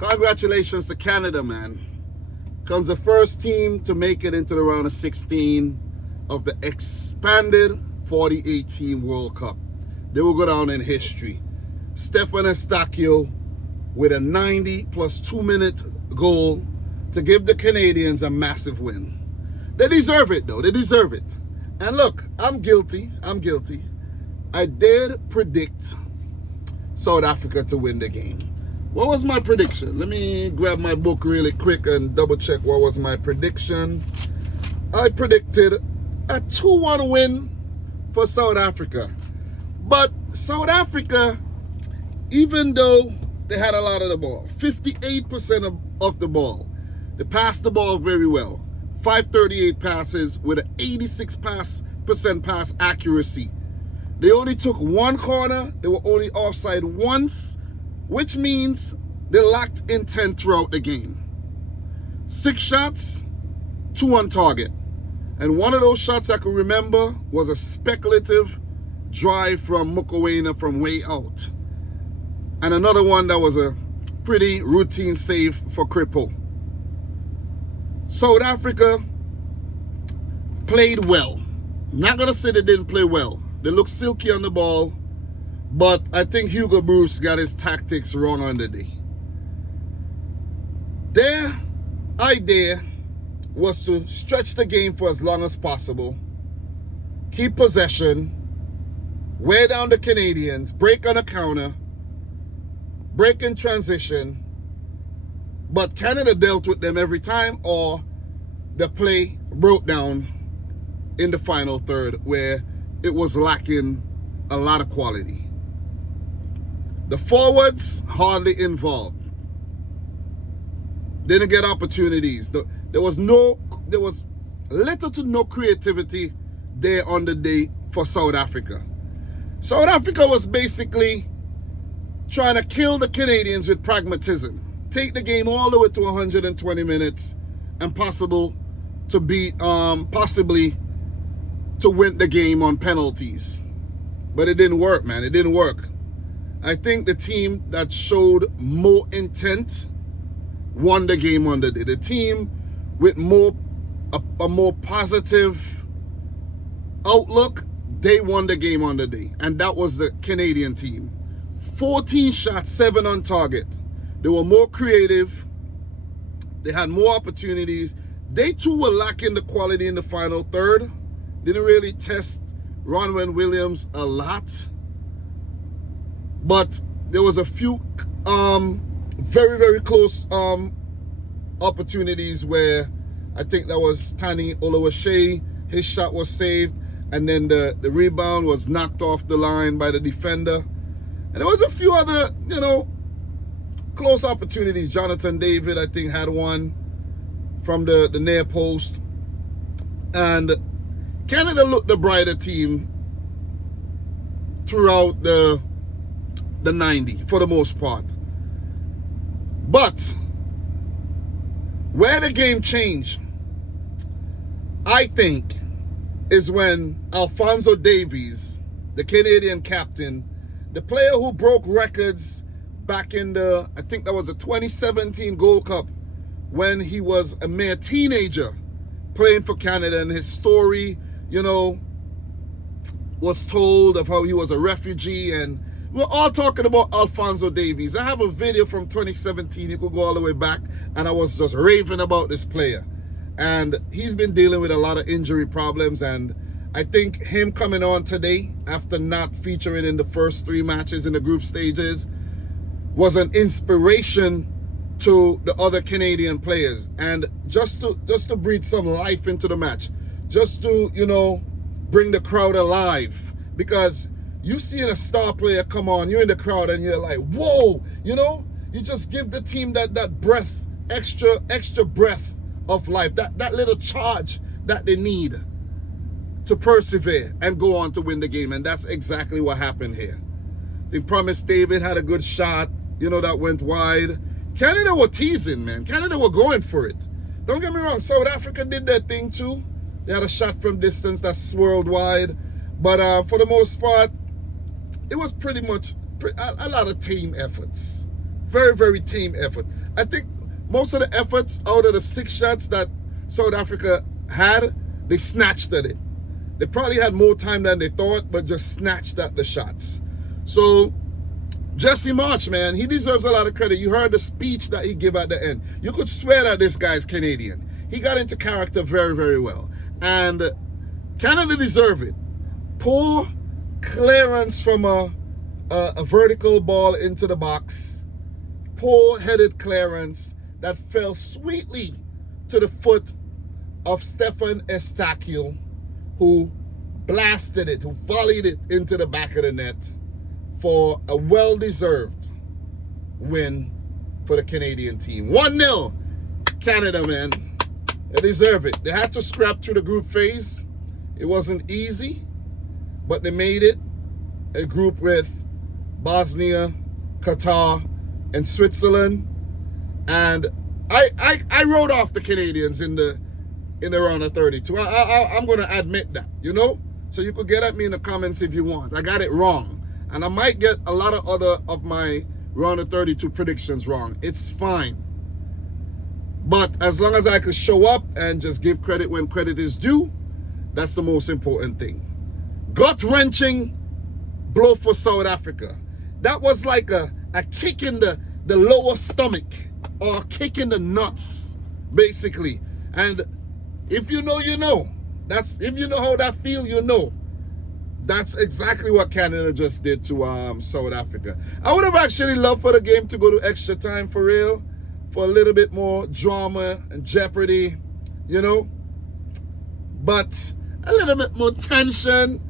Congratulations to Canada, man. Comes the first team to make it into the round of 16 of the expanded 4018 World Cup. They will go down in history. Stephen Eustáquio with a 90 plus 2-minute goal to give the Canadians a massive win. They deserve it, though. They deserve it. And look, I'm guilty. I did predict South Africa to win the game. What was my prediction? Let me grab my book really quick and double check what was my prediction. I predicted a 2-1 win for South Africa. But South Africa, even though they had a lot of the ball, 58% of the ball, they passed the ball very well. 538 passes with an 86% pass accuracy. They only took one corner. They were only offside once, which means they lacked intent throughout the game. 6 shots, 2 on target. And one of those shots I can remember was a speculative drive from Mukwena from way out. And another one that was a pretty routine save for Kripo. South Africa played well. Not going to say they didn't play well. They looked silky on the ball, but I think Hugo Bruce got his tactics wrong on the day. Their idea was to stretch the game for as long as possible, keep possession, wear down the Canadians, break on a counter, break in transition, but Canada dealt with them every time, or the play broke down in the final third where it was lacking a lot of quality. The forwards hardly involved. Didn't get opportunities. There was little to no creativity there on the day for South Africa. South Africa was basically trying to kill the Canadians with pragmatism. Take the game all the way to 120 minutes and possibly to win the game on penalties. But it didn't work, man. It didn't work. I think the team that showed more intent won the game on the day. The team with a more positive outlook, they won the game on the day. And that was the Canadian team. 14 shots, 7 on target. They were more creative. They had more opportunities. They too were lacking the quality in the final third. Didn't really test Ronwen Williams a lot. But there was a few very, very close opportunities where I think that was Tani Oluwaseyi. His shot was saved. And then the rebound was knocked off the line by the defender. And there was a few other, close opportunities. Jonathan David, I think, had one from the near post. And Canada looked the brighter team throughout the 90 for the most part. But where the game changed, I think, is when Alphonso Davies, the Canadian captain, the player who broke records back in I think that was the 2017 Gold Cup, when he was a mere teenager playing for Canada, and his story, was told of how he was a refugee, and we're all talking about Alphonso Davies. I have a video from 2017, you could go all the way back, and I was just raving about this player. And he's been dealing with a lot of injury problems, and I think him coming on today after not featuring in the first 3 matches in the group stages was an inspiration to the other Canadian players, and just to breathe some life into the match, just to bring the crowd alive. Because you seeing a star player come on, you're in the crowd and you're like, whoa, you just give the team that breath, extra breath of life, that little charge that they need to persevere and go on to win the game. And that's exactly what happened here. They promised David had a good shot, that went wide. Canada were teasing, man. Canada were going for it. Don't get me wrong, South Africa did their thing too. They had a shot from distance that swirled wide. But for the most part, it was pretty much a lot of team efforts. Very, very team effort. I think most of the efforts out of the 6 shots that South Africa had, they snatched at it. They probably had more time than they thought, but just snatched at the shots. So Jesse March, man, he deserves a lot of credit. You heard the speech that he gave at the end. You could swear that this guy's Canadian. He got into character very, very well. And Canada deserve it. Poor clearance from a vertical ball into the box. Poor headed clearance that fell sweetly to the foot of Stephen Eustáquio, who blasted it, who volleyed it into the back of the net for a well-deserved win for the Canadian team. 1-0, Canada, man. They deserve it. They had to scrap through the group phase. It wasn't easy, but they made it. A group with Bosnia, Qatar, and Switzerland. And I wrote off the Canadians in the round of 32. I'm going to admit that, you know? So you could get at me in the comments if you want. I got it wrong. And I might get a lot of other of my round of 32 predictions wrong. It's fine. But as long as I could show up and just give credit when credit is due, that's the most important thing. Gut-wrenching blow for South Africa. That was like a kick in the lower stomach, or a kick in the nuts, basically. And if you know, you know. If you know how that feels, you know. That's exactly what Canada just did to South Africa. I would have actually loved for the game to go to extra time, for real, for a little bit more drama and jeopardy, you know. But a little bit more tension.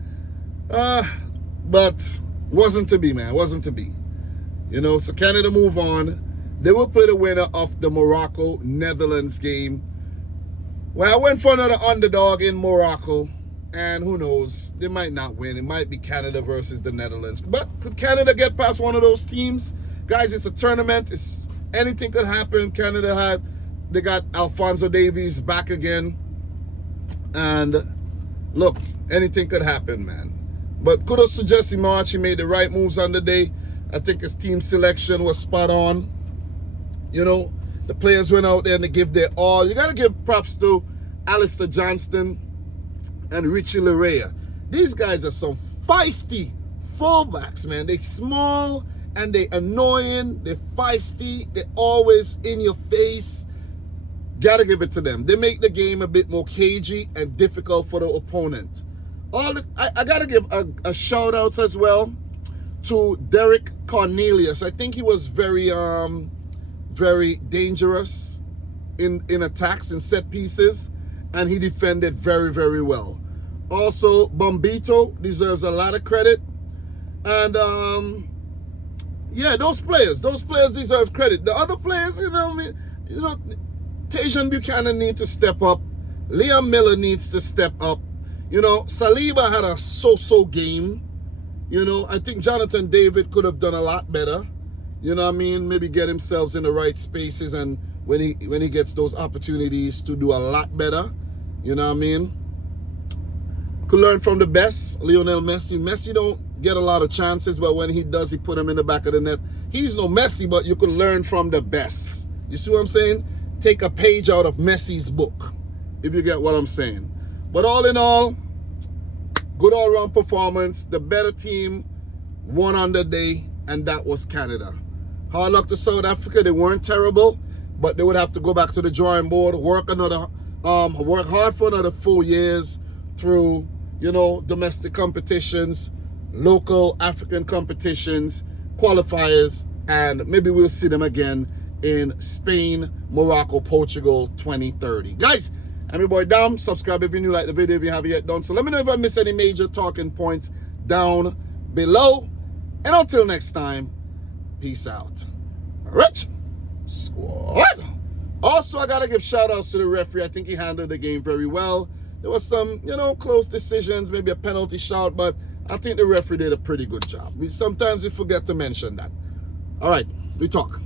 But wasn't to be, man. Wasn't to be. You know, so Canada move on. They will play the winner of the Morocco-Netherlands game. Well, I went for another underdog in Morocco. And who knows, they might not win. It might be Canada versus the Netherlands. But could Canada get past one of those teams? Guys, it's a tournament. Anything could happen. They got Alphonso Davies back again. And look, anything could happen, man. But kudos to Jesse March. He made the right moves on the day. I think his team selection was spot on. You know, the players went out there and they give their all. You got to give props to Alistair Johnston and Richie Larea. These guys are some feisty fullbacks, man. They small and they annoying. They're feisty. They're always in your face. Gotta give it to them. They make the game a bit more cagey and difficult for the opponent. I gotta give a shout out as well to Derek Cornelius. I think he was very dangerous in attacks and set pieces, and he defended very, very well. Also, Bombito deserves a lot of credit. And yeah, those players deserve credit. The other players, Tajon Buchanan needs to step up. Liam Miller needs to step up. You know, Saliba had a so-so game. You know, I think Jonathan David could have done a lot better. You know what I mean? Maybe get himself in the right spaces, and when he gets those opportunities to do a lot better. You know what I mean? Could learn from the best, Lionel Messi. Messi don't get a lot of chances, but when he does, he put him in the back of the net. He's no Messi, but you could learn from the best. You see what I'm saying? Take a page out of Messi's book, if you get what I'm saying. But all in all, good all-round performance. The better team won on the day, and that was Canada. Hard luck to South Africa. They weren't terrible, but they would have to go back to the drawing board, work hard for another 4 years through, domestic competitions, local African competitions, qualifiers, and maybe we'll see them again in Spain, Morocco, Portugal 2030. Guys, I'm your boy Dam. Subscribe if you're new, like the video if you haven't yet done so. Let me know if I miss any major talking points down below. And until next time, peace out. Rich Squad. Also, I got to give shout outs to the referee. I think he handled the game very well. There was some, close decisions, maybe a penalty shot, but I think the referee did a pretty good job. Sometimes we forget to mention that. All right, we talk.